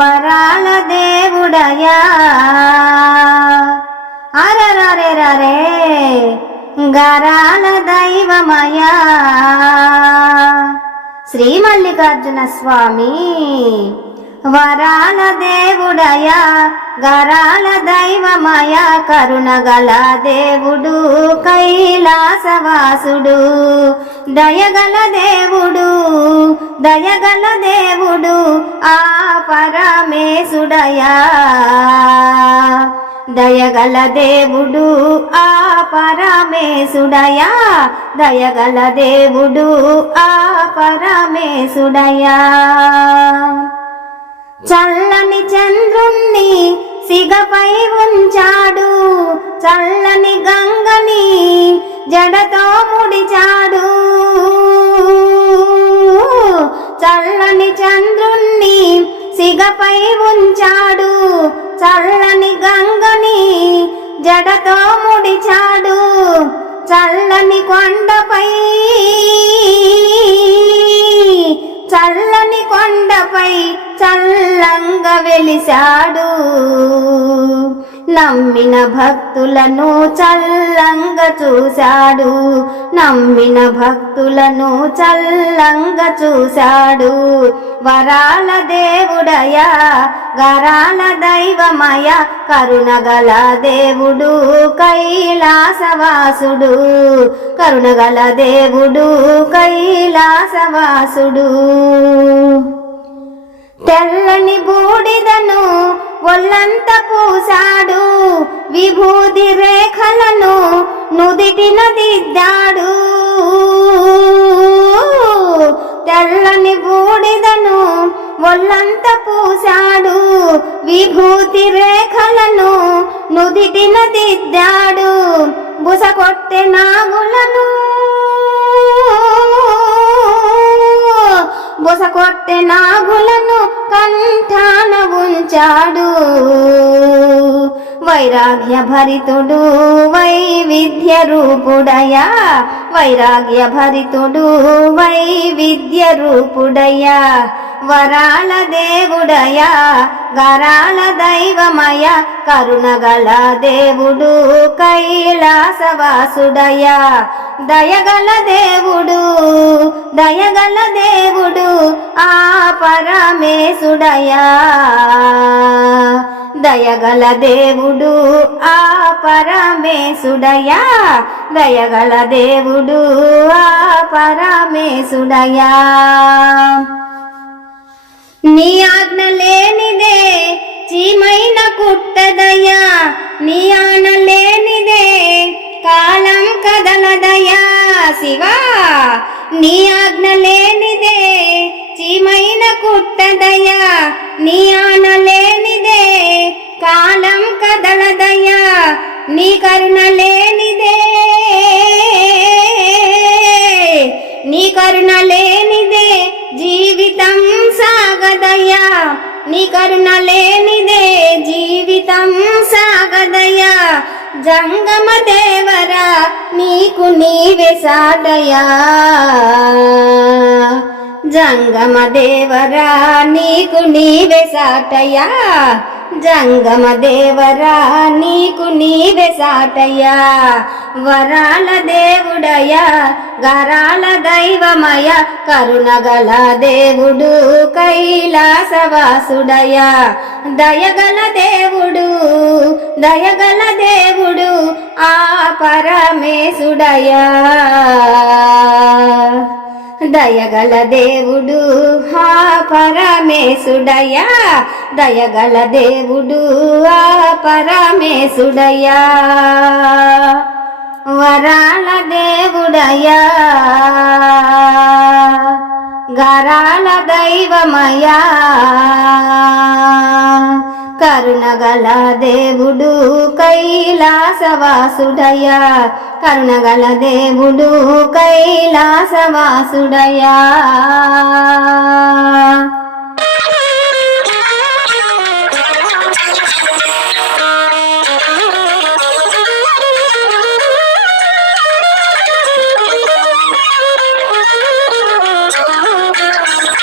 వరాల దేవుడయా అరరరే గరాల దైవమయా శ్రీ మల్లికార్జున స్వామి వరాల దేవుడయా గరాల దైవమయ కరుణగల దేవుడు కైలాసవాసుడు దయగల దేవుడు ఆ పరమేశుడయా దయగల దేవుడు ఆ పరమేశుడయా దయగల దేవుడు ఆ పరమేశుడయా చల్లని చంద్రుణ్ణి సిగపై ఉంచాడు చల్లని గంగని జడతో ముడిచాడు చల్లని చంద్రుణ్ణి సిగపై ఉంచాడు చల్లని గంగని జడతో ముడిచాడు చల్లని కొండపై చల్లంగా వెలిశాడు నమ్మిన భక్తులను చల్లంగా చూశాడు నమ్మిన భక్తులను చల్లంగా చూశాడు వరాల దేవుడయా గరాల దైవమయ కరుణగల దేవుడు కైలాసవాసుడు కరుణగల దేవుడు కైలాసవాసుడు తెల్లని బూడిదను ఒళ్ళంత పూసాడు విభూది రేఖలను నుదిటిన దిద్దాడు తెల్లని బూడిదను ఒళ్ళంత పూసాడు విభూతి రేఖలను నుదిటిన దిద్దాడు బుసకొట్టె నాగులను బుసకొట్టె నాగులను కంఠాన ఉంచాడు వైరాగ్య భరితుడు వైవిధ్య రూపుడయా వైరాగ్య భరితుడు వైవిధ్య రూపుడయా వరాల దేవుడయా గరాల దైవమయ కరుణగల దేవుడు కైలాసవాసుడయా దయగల దేవుడు ఆ పరమేశుడయా దయగల దేవుడు ఆ పరమేశుడయా దయగల దేవుడు ఆ పరమేశుడయా నీ ఆజ్ఞ లేనిదే చీమైన కుట్టదయా నీ ఆన లేనిదే కాలం కదలదయా శివా నీ ఆజ్ఞ లేనిదే చీమైన కుట్టదయా నీ ఆన లేనిదే కాలం కదలదయా నీ కరుణ లేనిదే నీ కరుణ లేనిదే జీవితం సాగదయా నీ కరుణ లేనిదే జీవితం సాగదయా జంగమ దేవరా నీకు నీవే సాటయా జంగమ దేవరా నీకు నీవే సాటయా జంగమ దేవరా నీకు నీవే సాటయా వరాల దేవుడయా గరాల దైవమయ కరుణగల దేవుడు కైలాసవాసుడయా దయగల దేవుడు ఆ పరమేశుడయా దయగల దేవుడు ఆ పరమేశుడయా దయగల దేవుడు ఆ పరమేశుడయా వరాల దేవుడయా గరాల దైవమయా కరుణగల దేవుడు కైలాసవాసుడయా కరుణగల దేవుడు కైలాసవాసుడయా